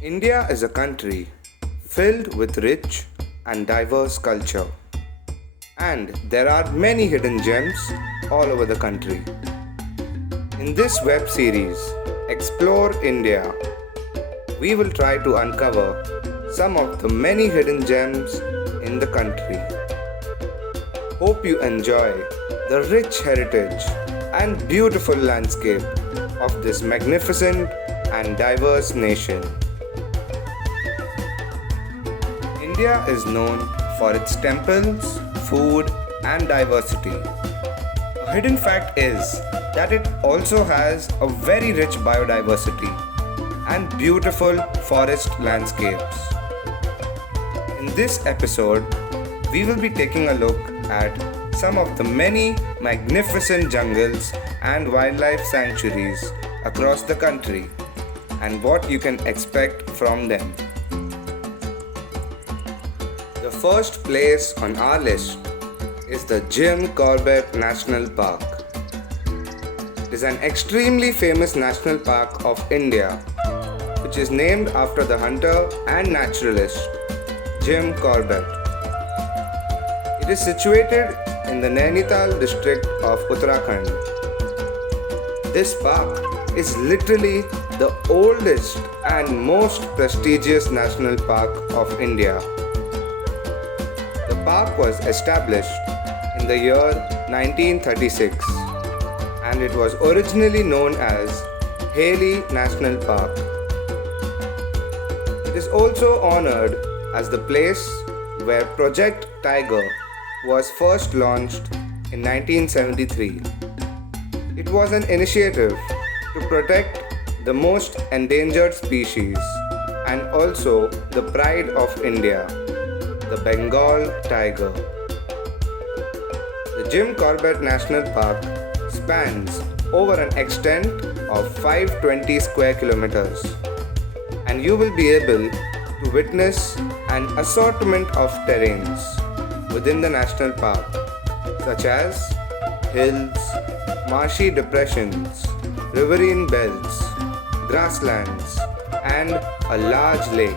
India is a country filled with rich and diverse culture, and there are many hidden gems all over the country. In this web series, Explore India, we will try to uncover some of the many hidden gems in the country. Hope you enjoy the rich heritage and beautiful landscape of this magnificent and diverse nation. India is known for its temples, food, and diversity. A hidden fact is that it also has a very rich biodiversity and beautiful forest landscapes. In this episode, we will be taking a look at some of the many magnificent jungles and wildlife sanctuaries across the country and what you can expect from them. The first place on our list is the Jim Corbett National Park. It is an extremely famous national park of India, which is named after the hunter and naturalist Jim Corbett. It is situated in the Nainital district of Uttarakhand. This park is literally the oldest and most prestigious national park of India. The park was established in the year 1936 and it was originally known as Haley National Park. It is also honored as the place where Project Tiger was first launched in 1973. It was an initiative to protect the most endangered species and also the pride of India, the Bengal tiger. The Jim Corbett National Park spans over an extent of 520 square kilometers, and you will be able to witness an assortment of terrains within the national park, such as hills, marshy depressions, riverine belts, grasslands, and a large lake.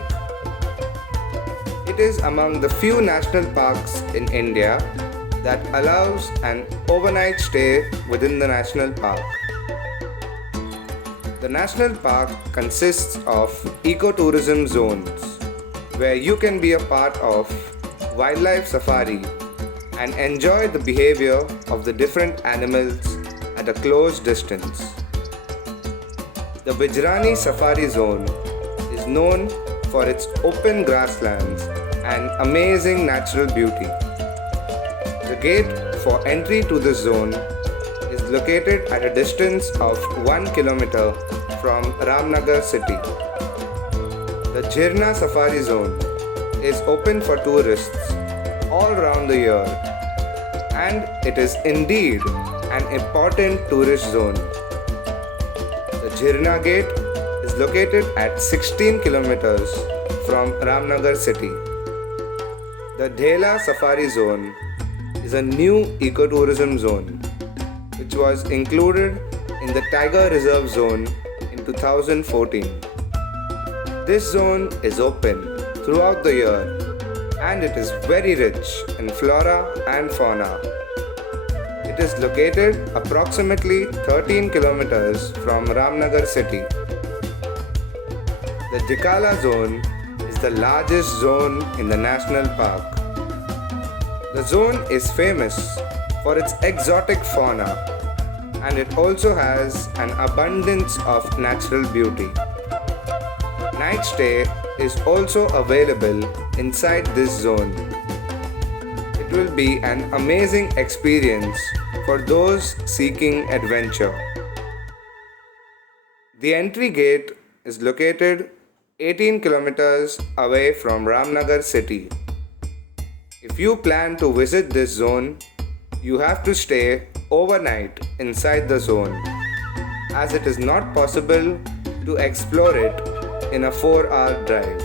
It is among the few national parks in India that allows an overnight stay within the national park. The national park consists of ecotourism zones where you can be a part of wildlife safari and enjoy the behavior of the different animals at a close distance. The Bijrani Safari Zone is known for its open grasslands and amazing natural beauty. The gate for entry to this zone is located at a distance of 1 kilometer from Ramnagar city. The Jirna Safari Zone is open for tourists all around the year, and it is indeed an important tourist zone. The Jirna Gate is located at 16 kilometers from Ramnagar city. The Dhela Safari Zone is a new ecotourism zone which was included in the Tiger Reserve Zone in 2014. This zone is open throughout the year and it is very rich in flora and fauna. It is located approximately 13 kilometers from Ramnagar city. The Dikala Zone is the largest zone in the national park. The zone is famous for its exotic fauna and it also has an abundance of natural beauty. Night stay is also available inside this zone. It will be an amazing experience for those seeking adventure. The entry gate is located 18 kilometers away from Ramnagar city. If you plan to visit this zone, you have to stay overnight inside the zone, as it is not possible to explore it in a 4-hour drive.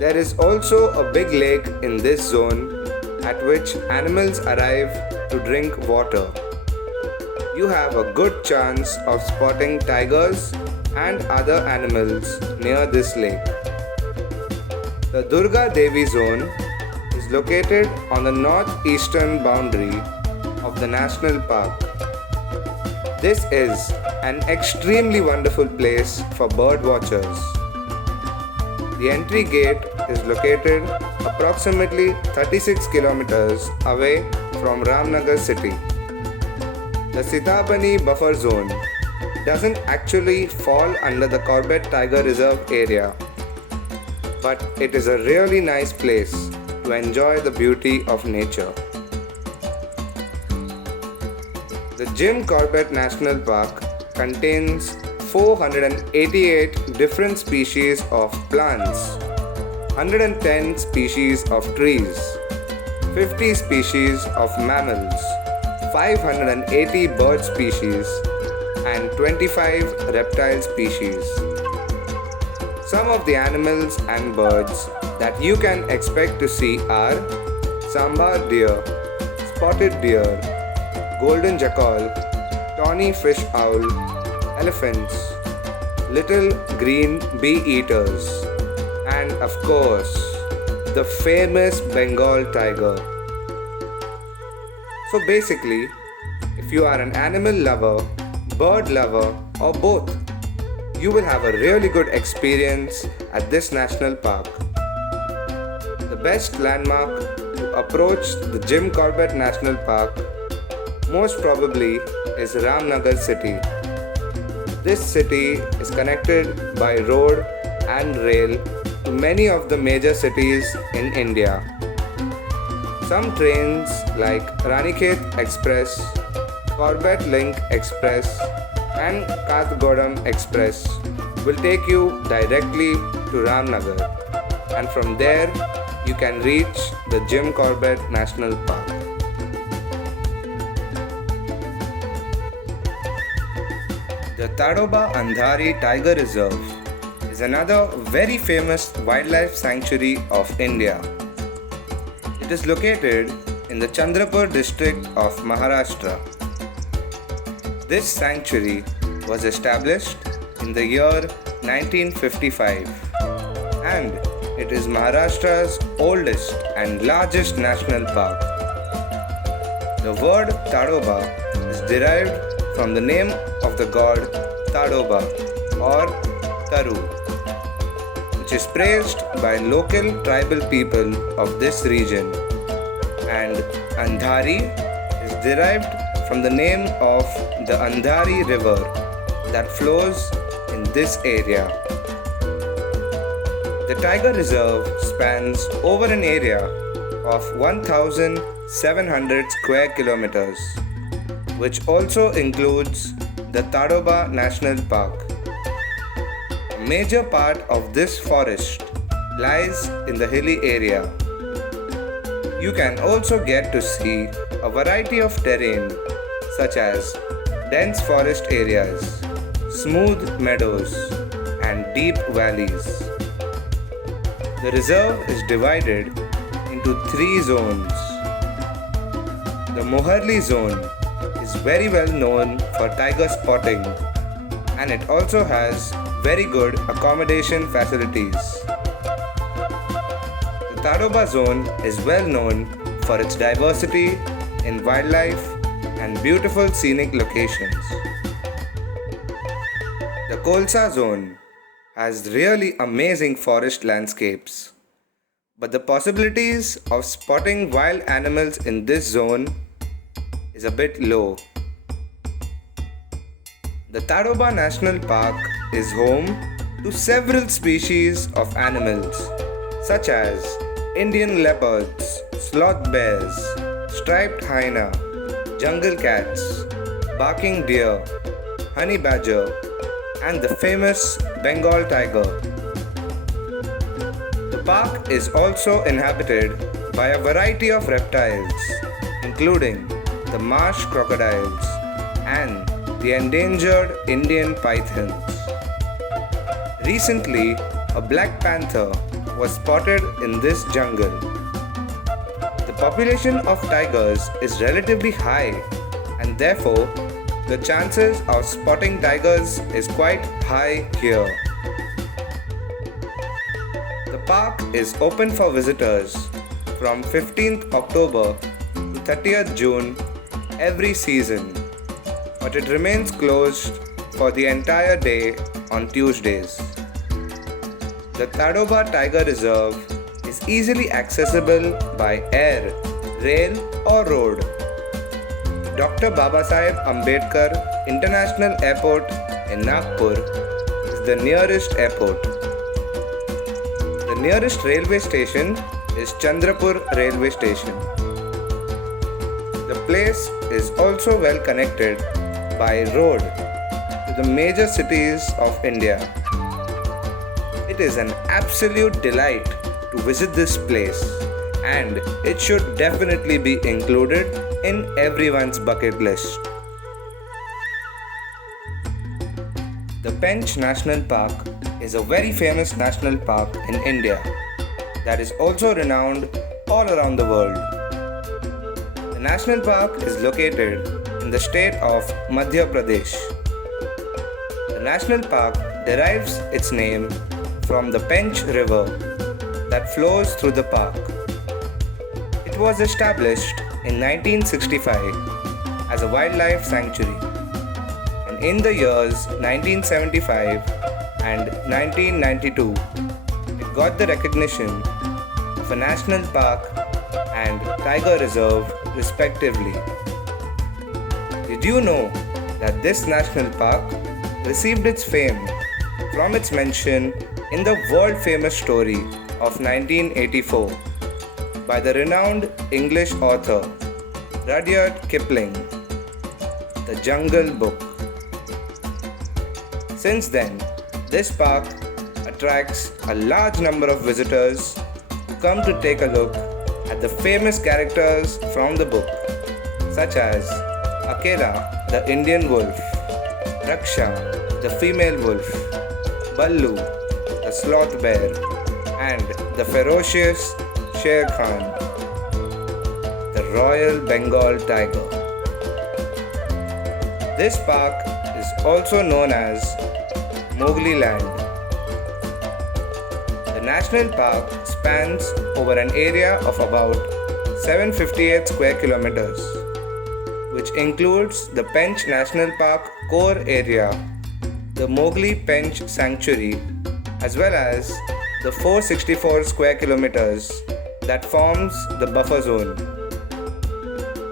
There is also a big lake in this zone at which animals arrive to drink water. You have a good chance of spotting tigers and other animals near this lake. The Durga Devi zone is located on the northeastern boundary of the national park. This is an extremely wonderful place for bird watchers. The entry gate is located approximately 36 kilometers away from Ramnagar city. The Sitabani buffer zone doesn't actually fall under the Corbett Tiger Reserve area, but it is a really nice place to enjoy the beauty of nature. The Jim Corbett National Park contains 488 different species of plants, 110 species of trees, 50 species of mammals, 580 bird species, and 25 reptile species. Some of the animals and birds that you can expect to see are sambar deer, spotted deer, golden jackal, tawny fish owl, elephants, little green bee eaters, and of course, the famous Bengal tiger. So basically, if you are an animal lover, bird lover, or both, you will have a really good experience at this national park. The best landmark to approach the Jim Corbett National Park most probably is Ramnagar city. This city is connected by road and rail to many of the major cities in India. Some trains like Ranikhet Express, Corbett Link Express, and Kathgodam Express will take you directly to Ramnagar, and from there you can reach the Jim Corbett National Park. The Tadoba Andhari Tiger Reserve is another very famous wildlife sanctuary of India. It is located in the Chandrapur district of Maharashtra. This sanctuary was established in the year 1955 and it is Maharashtra's oldest and largest national park. The word Tadoba is derived from the name of the god Tadoba or Taru, which is praised by local tribal people of this region, and Andhari is derived from the name of the Andhari river that flows in this area. The Tiger Reserve spans over an area of 1,700 square kilometers, which also includes the Tadoba National Park. A major part of this forest lies in the hilly area. You can also get to see a variety of terrain such as dense forest areas, smooth meadows, and deep valleys. The reserve is divided into 3 zones. The Moharli zone is very well known for tiger spotting, and it also has very good accommodation facilities. The Tadoba zone is well known for its diversity in wildlife and beautiful scenic locations. The Kolsa zone has really amazing forest landscapes, but the possibilities of spotting wild animals in this zone is a bit low. The Tadoba National Park is home to several species of animals such as Indian leopards, sloth bears, striped hyena, jungle cats, barking deer, honey badger, and the famous Bengal tiger. The park is also inhabited by a variety of reptiles, including the marsh crocodiles and the endangered Indian pythons. Recently, a black panther was spotted in this jungle. The population of tigers is relatively high, and therefore the chances of spotting tigers is quite high here. The park is open for visitors from 15th October to 30th June every season, but it remains closed for the entire day on Tuesdays. The Tadoba Tiger Reserve is easily accessible by air, rail or road. Dr. Babasaheb Ambedkar International Airport in Nagpur is the nearest airport. The nearest railway station is Chandrapur Railway Station. The place is also well connected by road to the major cities of India. It is an absolute delight to visit this place, and it should definitely be included in everyone's bucket list. The Pench National Park is a very famous national park in India that is also renowned all around the world. The national park is located in the state of Madhya Pradesh. The national park derives its name from the Pench River that flows through the park. It was established in 1965 as a wildlife sanctuary, and in the years 1975 and 1992, it got the recognition of a national park and tiger reserve respectively. Did you know that this national park received its fame from its mention in the world-famous story of 1984 by the renowned English author Rudyard Kipling, The Jungle Book. Since then, this park attracts a large number of visitors who come to take a look at the famous characters from the book, such as Akela, the Indian wolf, Raksha, the female wolf, Ballu, the sloth bear, and the ferocious Sher Khan, the Royal Bengal tiger. This park is also known as Mowgli Land. The national park spans over an area of about 758 square kilometers, which includes the Pench National Park core area, the Mowgli Pench Sanctuary, as well as the 464 square kilometers that forms the buffer zone.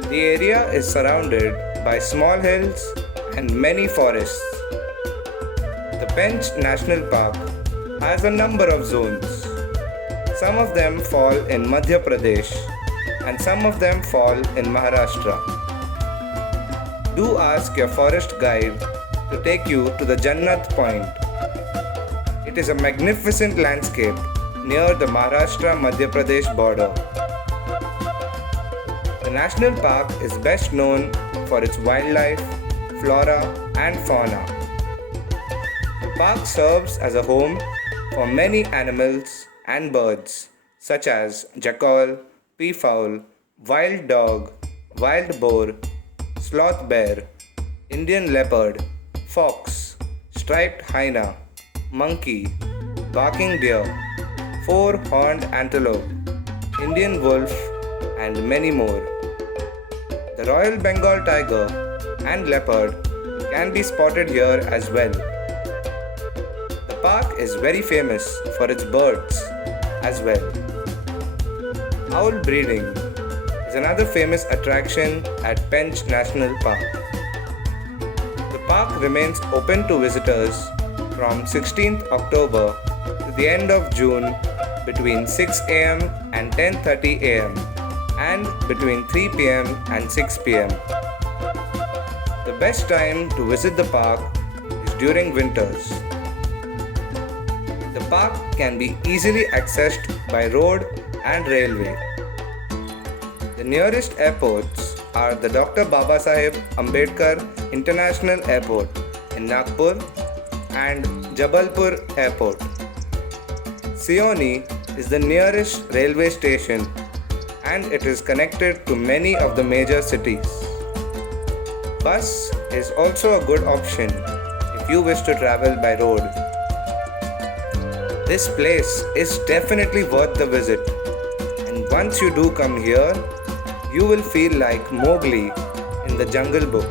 The area is surrounded by small hills and many forests. The Pench National Park has a number of zones. Some of them fall in Madhya Pradesh and some of them fall in Maharashtra. Do ask your forest guide to take you to the Jannat Point. It is a magnificent landscape near the Maharashtra-Madhya Pradesh border. The national park is best known for its wildlife, flora and fauna. The park serves as a home for many animals and birds such as jackal, peafowl, wild dog, wild boar, sloth bear, Indian leopard, fox, striped hyena, monkey, barking deer, four-horned antelope, Indian wolf, and many more. The Royal Bengal tiger and leopard can be spotted here as well. The park is very famous for its birds as well. Owl breeding is another famous attraction at Pench National Park. The park remains open to visitors from 16th October to the end of June between 6 am and 10:30 am and between 3 pm and 6 pm. The best time to visit the park is during winters. The park can be easily accessed by road and railway. The nearest airports are the Dr. Babasaheb Ambedkar International Airport in Nagpur and Jabalpur Airport. Seoni is the nearest railway station and it is connected to many of the major cities. Bus is also a good option if you wish to travel by road. This place is definitely worth the visit, and once you do come here, you will feel like Mowgli in the Jungle Book.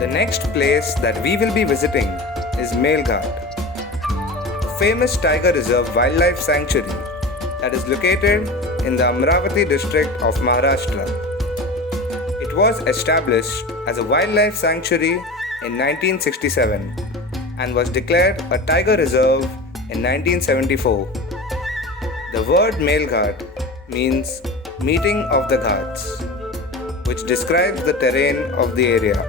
The next place that we will be visiting is Melghat, a famous tiger reserve wildlife sanctuary that is located in the Amravati district of Maharashtra. It was established as a wildlife sanctuary in 1967 and was declared a tiger reserve in 1974. The word Melghat means meeting of the ghats, which describes the terrain of the area.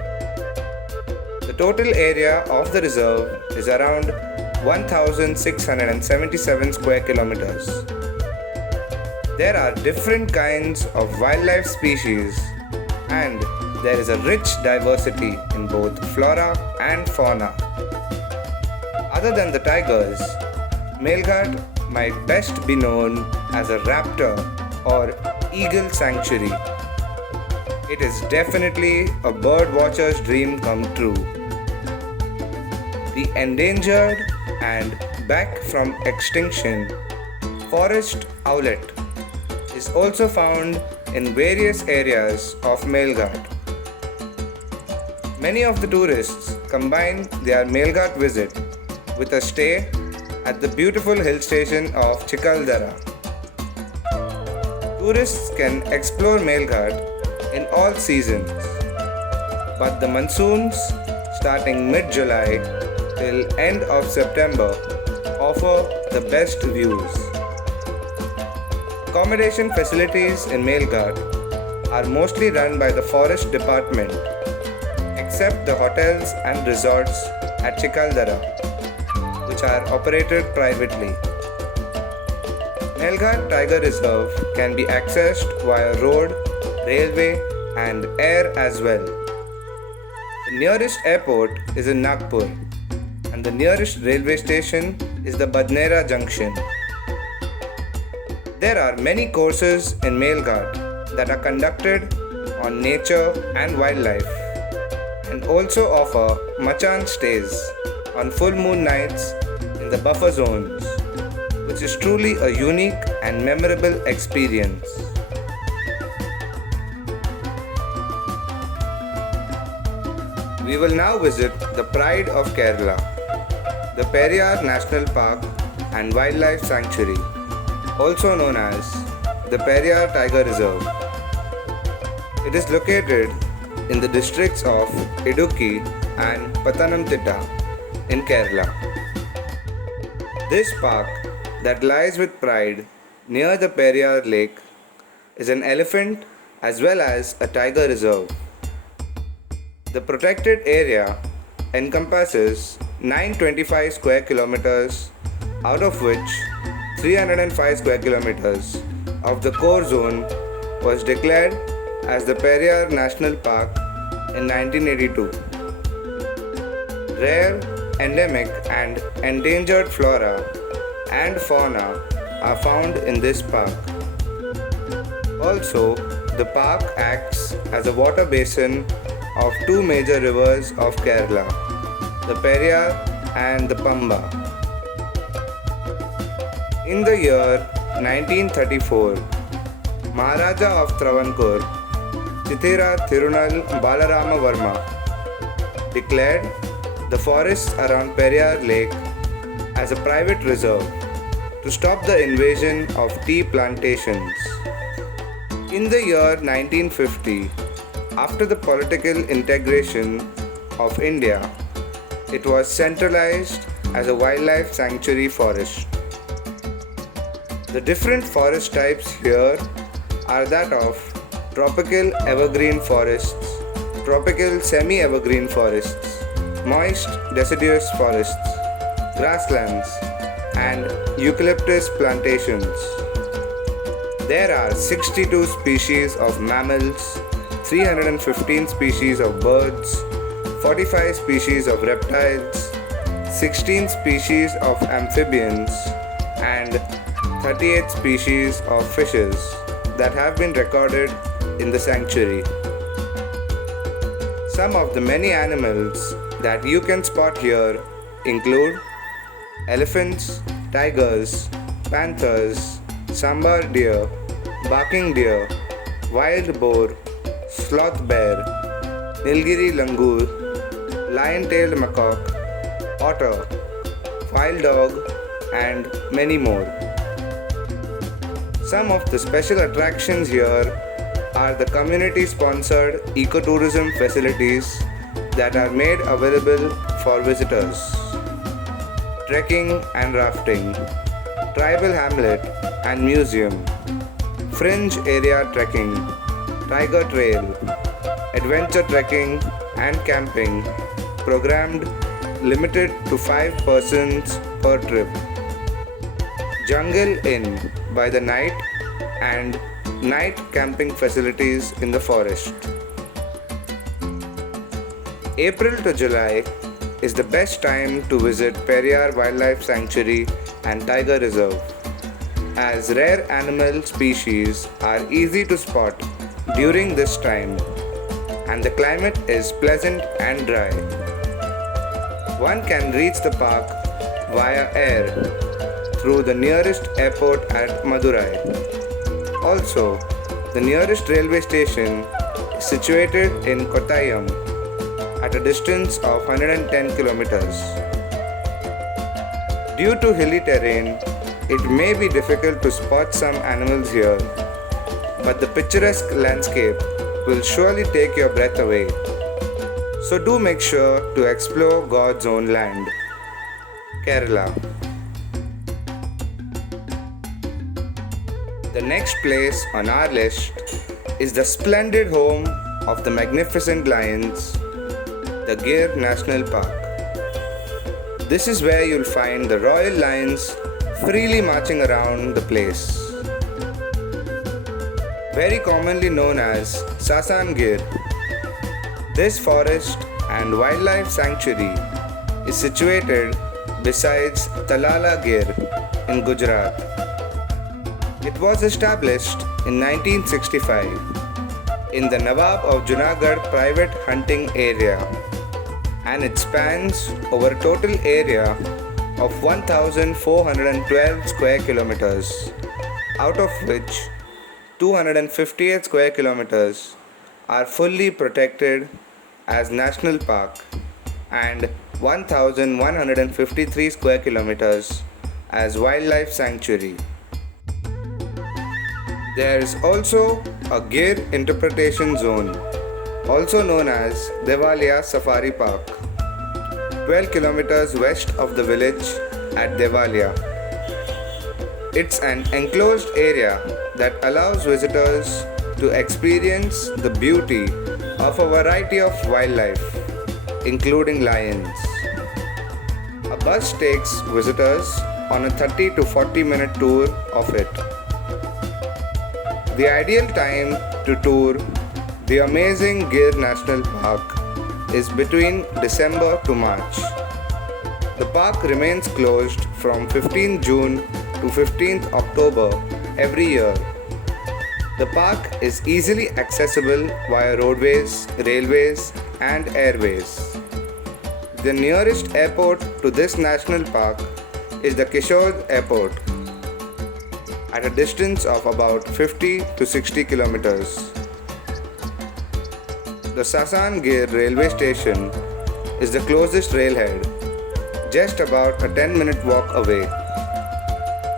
The total area of the reserve is around 1,677 square kilometers. There are different kinds of wildlife species, and there is a rich diversity in both flora and fauna. Other than the tigers, Melghat might best be known as a raptor or eagle sanctuary. It is definitely a bird watcher's dream come true. The endangered and back from extinction forest owlet is also found in various areas of Melghat. Many of the tourists combine their Melghat visit with a stay at the beautiful hill station of Chikaldara. Tourists can explore Melghat in all seasons, but the monsoons starting mid-July till end of September offer the best views. Accommodation facilities in Melghat are mostly run by the forest department, except the hotels and resorts at Chikaldara, which are operated privately. Melghat Tiger Reserve can be accessed via road, railway and air as well. The nearest airport is in Nagpur, and the nearest railway station is the Badnera Junction. There are many courses in Melghat that are conducted on nature and wildlife, and also offer machan stays on full moon nights in the buffer zones, which is truly a unique and memorable experience. We will now visit the pride of Kerala, the Periyar National Park and Wildlife Sanctuary, also known as the Periyar Tiger Reserve. It is located in the districts of Idukki and Pathanamthitta in Kerala. This park that lies with pride near the Periyar Lake is an elephant as well as a tiger reserve. The protected area encompasses 925 square kilometers, out of which 305 square kilometers of the core zone was declared as the Periyar National Park in 1982. Rare, endemic and endangered flora and fauna are found in this park. Also, the park acts as a water basin of two major rivers of Kerala, the Periyar and the Pamba. In the year 1934, Maharaja of Travancore, Chithira Thirunal Balarama Varma, declared the forests around Periyar Lake as a private reserve to stop the invasion of tea plantations. In the year 1950, after the political integration of India, it was centralized as a wildlife sanctuary forest. The different forest types here are that of tropical evergreen forests, tropical semi-evergreen forests, moist deciduous forests, grasslands, and eucalyptus plantations. There are 62 species of mammals, 315 species of birds, 45 species of reptiles, 16 species of amphibians, and 38 species of fishes that have been recorded in the sanctuary. Some of the many animals that you can spot here include elephants, tigers, panthers, sambar deer, barking deer, wild boar, sloth bear, Nilgiri langur, lion-tailed macaque, otter, wild dog, and many more. Some of the special attractions here are the community-sponsored ecotourism facilities that are made available for visitors. Trekking and rafting, tribal hamlet and museum, fringe area trekking, tiger trail, adventure trekking and camping, programmed limited to 5 persons per trip. Jungle Inn by the night and night camping facilities in the forest. April to July is the best time to visit Periyar Wildlife Sanctuary and Tiger Reserve, as rare animal species are easy to spot during this time and the climate is pleasant and dry. One can reach the park via air through the nearest airport at Madurai. Also, the nearest railway station is situated in Kottayam at a distance of 110 kilometers. Due to hilly terrain, it may be difficult to spot some animals here, but the picturesque landscape will surely take your breath away. So do make sure to explore God's own land, Kerala. The next place on our list is the splendid home of the magnificent lions, the Gir National Park. This is where you'll find the royal lions freely marching around the place. Very commonly known as Sasan Gir, this forest and wildlife sanctuary is situated besides Talala Gir in Gujarat. It was established in 1965 in the Nawab of Junagadh private hunting area, and it spans over a total area of 1,412 square kilometers, out of which 258 square kilometers are fully protected as national park and 1,153 square kilometers as wildlife sanctuary. There is also a Gir interpretation zone, also known as Devalia Safari Park, 12 kilometers west of the village at Devalia. It's an enclosed area that allows visitors to experience the beauty of a variety of wildlife, including lions. A bus takes visitors on a 30 to 40 minute tour of it. The ideal time to tour the amazing Gir National Park is between December to March. The park remains closed from 15 June to 15th October every year. The park is easily accessible via roadways, railways, and airways. The nearest airport to this national park is the Kishore Airport, at a distance of about 50 to 60 kilometers. The Sasan Gir railway station is the closest railhead, just about a 10-minute walk away.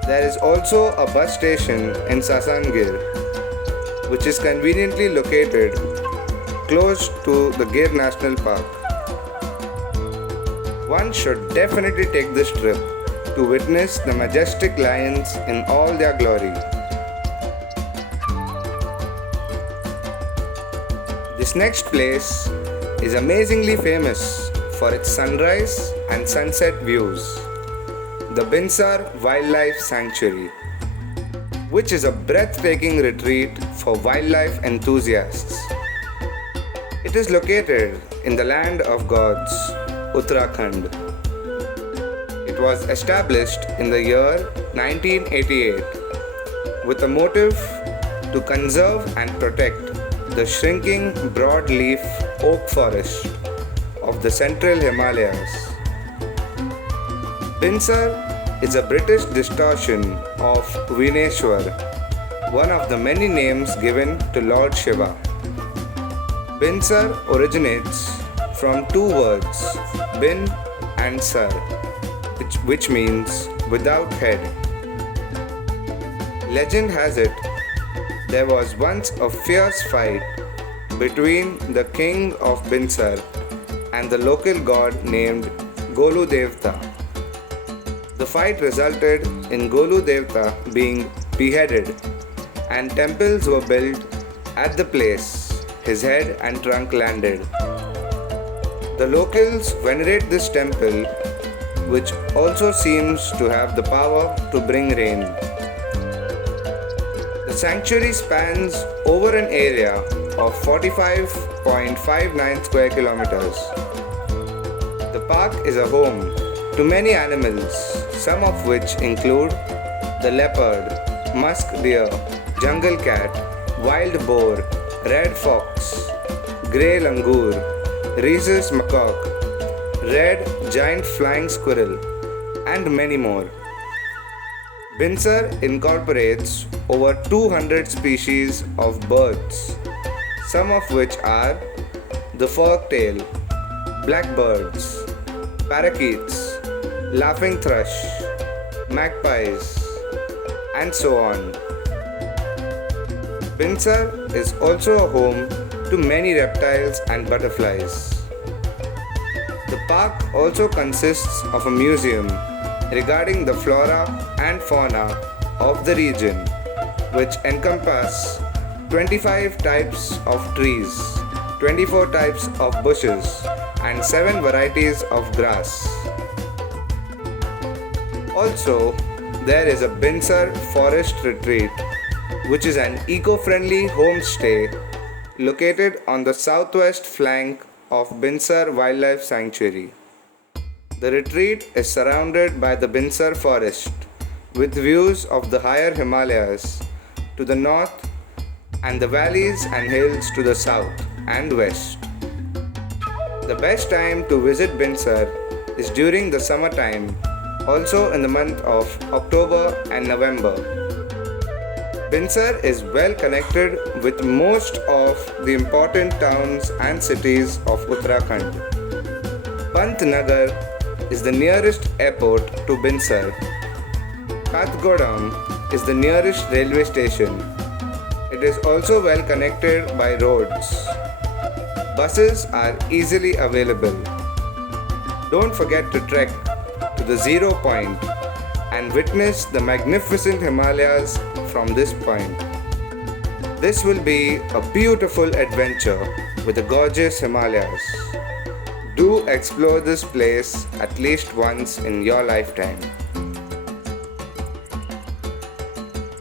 There is also a bus station in Sasan Gir, which is conveniently located close to the Gir National Park. One should definitely take this trip to witness the majestic lions in all their glory. This next place is amazingly famous for its sunrise and sunset views, the Binsar Wildlife Sanctuary, which is a breathtaking retreat for wildlife enthusiasts. It is located in the land of gods, Uttarakhand. It was established in the year 1988 with a motive to conserve and protect the shrinking broadleaf oak forest of the central Himalayas. Binsar is a British distortion of Vineshwar, one of the many names given to Lord Shiva. Binsar originates from two words, bin and sar, which means without head. Legend has it, there was once a fierce fight between the king of Binsar and the local god named Golu Devta. The fight resulted in Golu Devta being beheaded, and temples were built at the place his head and trunk landed. The locals venerate this temple, which also seems to have the power to bring rain. The sanctuary spans over an area of 45.59 square kilometers. The park is a home to many animals, some of which include the leopard, musk deer, jungle cat, wild boar, red fox, grey langur, rhesus macaque, red giant flying squirrel, and many more. Binsar incorporates over 200 species of birds, some of which are the forktail, blackbirds, parakeets, laughing thrush, magpies, and so on. Binsar is also a home to many reptiles and butterflies. The park also consists of a museum regarding the flora and fauna of the region, which encompass 25 types of trees, 24 types of bushes, and 7 varieties of grass. Also, there is a Binsar Forest Retreat, which is an eco-friendly homestay located on the southwest flank of Binsar Wildlife Sanctuary. The retreat is surrounded by the Binsar forest, with views of the higher Himalayas to the north and the valleys and hills to the south and west. The best time to visit Binsar is during the summertime, also in the month of October and November. Binsar is well connected with most of the important towns and cities of Uttarakhand. Pantnagar is the nearest airport to Binsar. Kathgodam is the nearest railway station. It is also well connected by roads. Buses are easily available. Don't forget to trek to the zero point and witness the magnificent Himalayas from this point. This will be a beautiful adventure with the gorgeous Himalayas. Do explore this place at least once in your lifetime.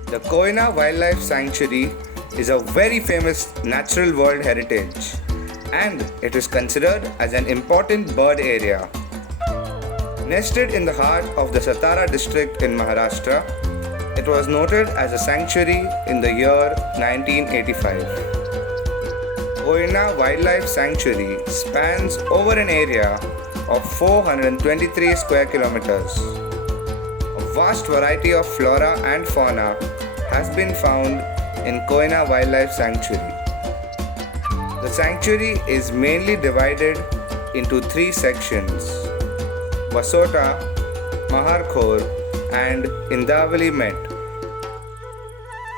The Koina Wildlife Sanctuary is a very famous natural world heritage, and it is considered as an important bird area. Nested in the heart of the Satara district in Maharashtra, it was noted as a sanctuary in the year 1985. Koina Wildlife Sanctuary spans over an area of 423 square kilometers. A vast variety of flora and fauna has been found in Koina Wildlife Sanctuary. The sanctuary is mainly divided into 3 sections: Vasota, Maharkhor, and Indavali Met.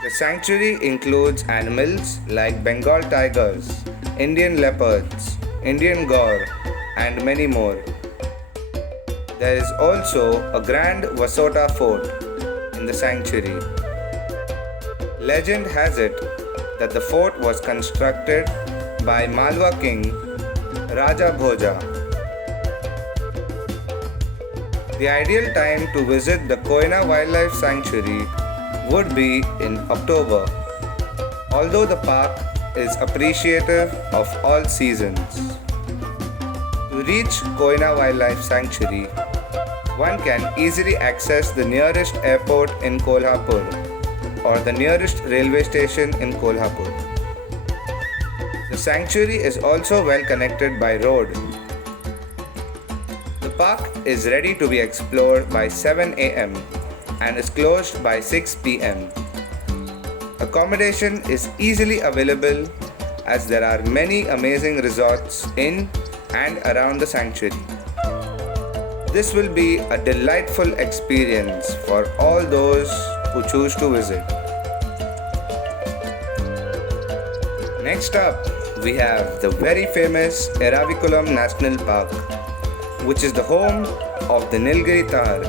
The sanctuary includes animals like Bengal tigers, Indian leopards, Indian gaur, and many more. There is also a grand Vasota fort in the sanctuary. Legend has it that the fort was constructed by Malwa king Raja Bhoja. The ideal time to visit the Koina Wildlife Sanctuary would be in October, although the park is appreciative of all seasons. To reach Koina Wildlife Sanctuary, one can easily access the nearest airport in Kolhapur or the nearest railway station in Kolhapur. The sanctuary is also well connected by road. The park is ready to be explored by 7 am and is closed by 6 pm. Accommodation is easily available as there are many amazing resorts in and around the sanctuary. This will be a delightful experience for all those who choose to visit. Next up, we have the very famous Eravikulam National Park, which is the home of the Nilgiri Tahar,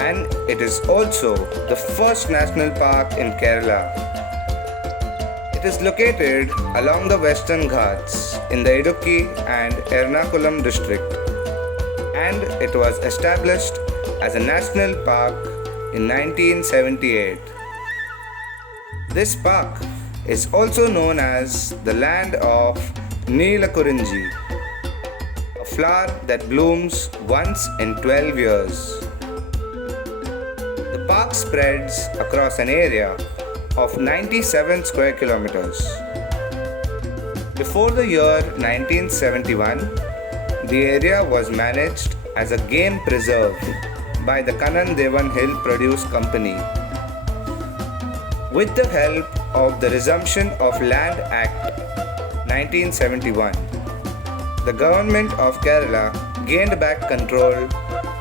and it is also the first national park in Kerala. It is located along the Western Ghats in the Idukki and Ernakulam district, and it was established as a national park in 1978. This park is also known as the land of Neelakurinji, a flower that blooms once in 12 years. The park spreads across an area of 97 square kilometers. Before the year 1971, the area was managed as a game preserve by the Kanan Devan Hill Produce Company. With the help of the Resumption of Land Act 1971, the government of Kerala gained back control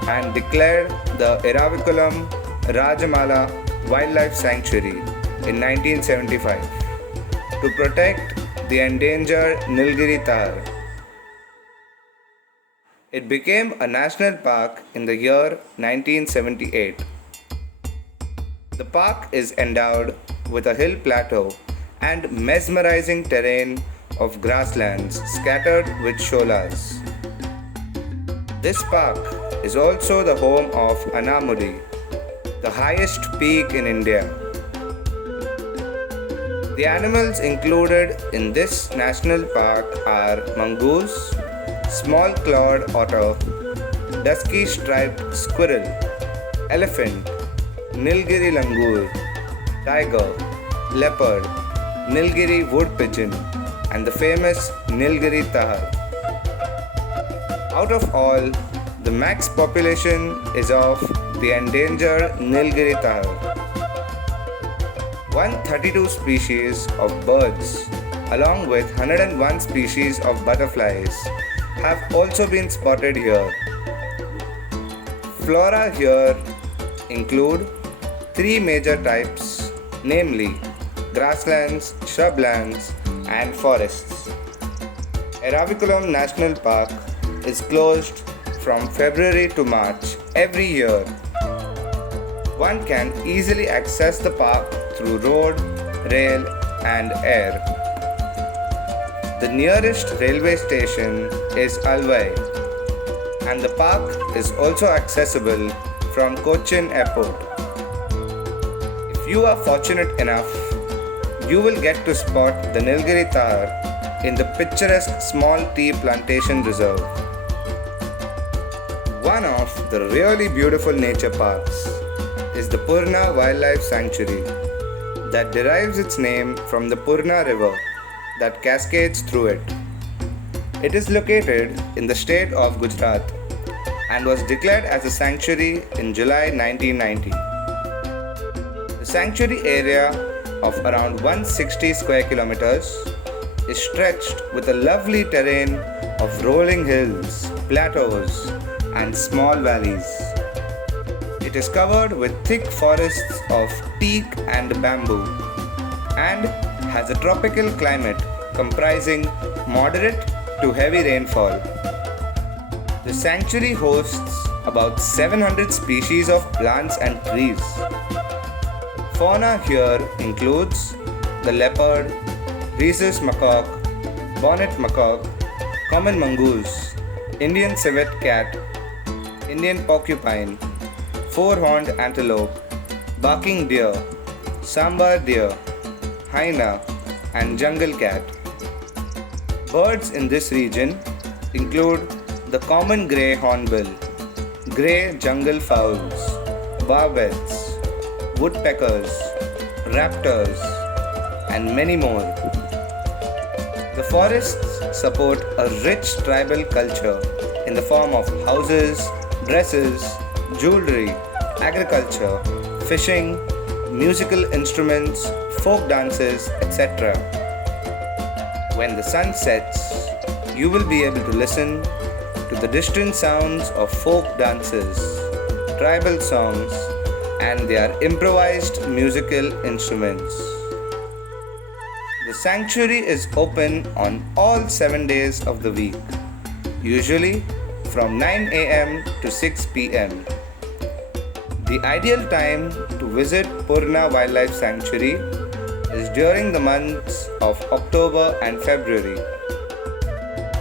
and declared the Eravikulam Rajamala Wildlife Sanctuary in 1975 to protect the endangered Nilgiri Tahar. It became a national park in the year 1978. The park is endowed with a hill plateau and mesmerizing terrain of grasslands scattered with sholas. This park is also the home of Anamudi, the highest peak in India. The animals included in this national park are mongoose, small clawed otter, dusky striped squirrel, elephant, Nilgiri langur, tiger, leopard, Nilgiri wood pigeon, and the famous Nilgiri Tahar. Out of all, the max population is of the endangered Nilgiri Tahar. 132 species of birds, along with 101 species of butterflies, have also been spotted here. Flora here include three major types, namely grasslands, shrublands, and forests. Eravikulam National Park is closed from February to March every year. One can easily access the park through road, rail, and air. The nearest railway station is Alvai, and the park is also accessible from Cochin Airport. If you are fortunate enough, you will get to spot the Nilgiri Tahar in the picturesque small tea plantation reserve. One of the really beautiful nature parks is the Purna Wildlife Sanctuary that derives its name from the Purna River that cascades through it. It is located in the state of Gujarat and was declared as a sanctuary in July 1990. The sanctuary area of around 160 square kilometers is stretched with a lovely terrain of rolling hills, plateaus, and small valleys. It is covered with thick forests of teak and bamboo and has a tropical climate comprising moderate to heavy rainfall. The sanctuary hosts about 700 species of plants and trees. Fauna here includes the leopard, rhesus macaque, bonnet macaque, common mongoose, Indian civet cat, Indian porcupine, four-horned antelope, barking deer, sambar deer, hyena, and jungle cat. Birds in this region include the common grey hornbill, grey jungle fowls, barbets, woodpeckers, raptors, and many more. The forests support a rich tribal culture in the form of houses, dresses, jewelry, agriculture, fishing, musical instruments, folk dances, etc. When the sun sets, you will be able to listen to the distant sounds of folk dances, tribal songs, and their improvised musical instruments. The sanctuary is open on all 7 days of the week, usually from 9 am to 6 pm. The ideal time to visit Purna Wildlife Sanctuary is during the months of October and February.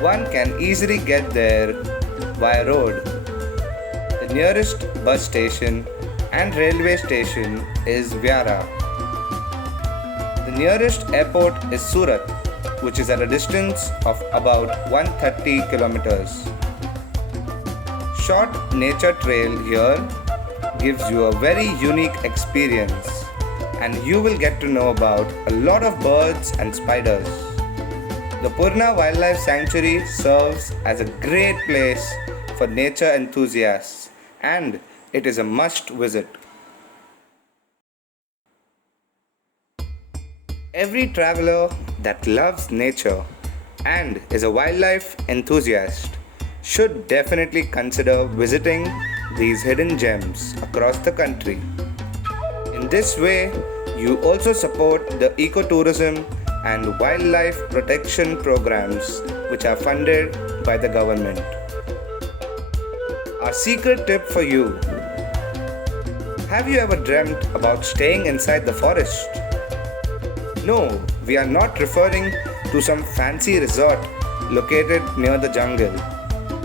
One can easily get there via road. The nearest bus station and railway station is Vyara. The nearest airport is Surat, which is at a distance of about 130 kilometers. Short nature trail here gives you a very unique experience, and you will get to know about a lot of birds and spiders. The Purna Wildlife Sanctuary serves as a great place for nature enthusiasts, and it is a must visit. Every traveler that loves nature and is a wildlife enthusiast should definitely consider visiting these hidden gems across the country. In this way, you also support the ecotourism and wildlife protection programs which are funded by the government. Our secret tip for you: have you ever dreamt about staying inside the forest? No, we are not referring to some fancy resort located near the jungle,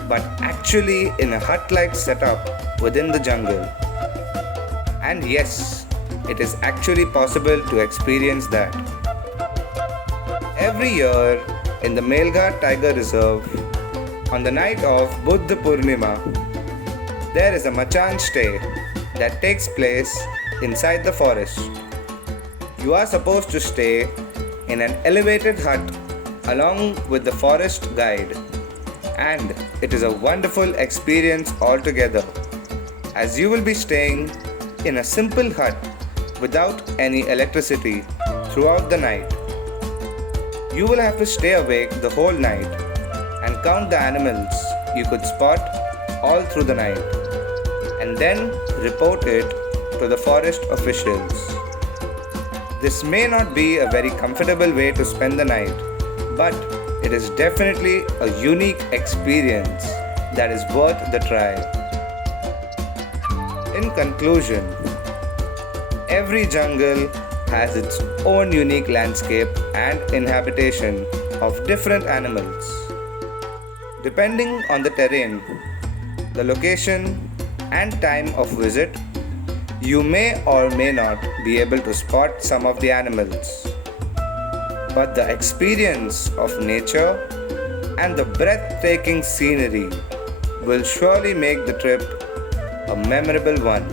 but actually in a hut-like setup within the jungle. And yes, it is actually possible to experience that. Every year in the Melghat Tiger Reserve, on the night of Buddha Purnima, there is a Machan stay that takes place inside the forest. You are supposed to stay in an elevated hut along with the forest guide, and it is a wonderful experience altogether, as you will be staying in a simple hut without any electricity throughout the night. You will have to stay awake the whole night and count the animals you could spot all through the night, and then report it to the forest officials. This may not be a very comfortable way to spend the night, but it is definitely a unique experience that is worth the try. In conclusion, every jungle has its own unique landscape and inhabitation of different animals. Depending on the terrain, the location, and time of visit, you may or may not be able to spot some of the animals. But the experience of nature and the breathtaking scenery will surely make the trip a memorable one.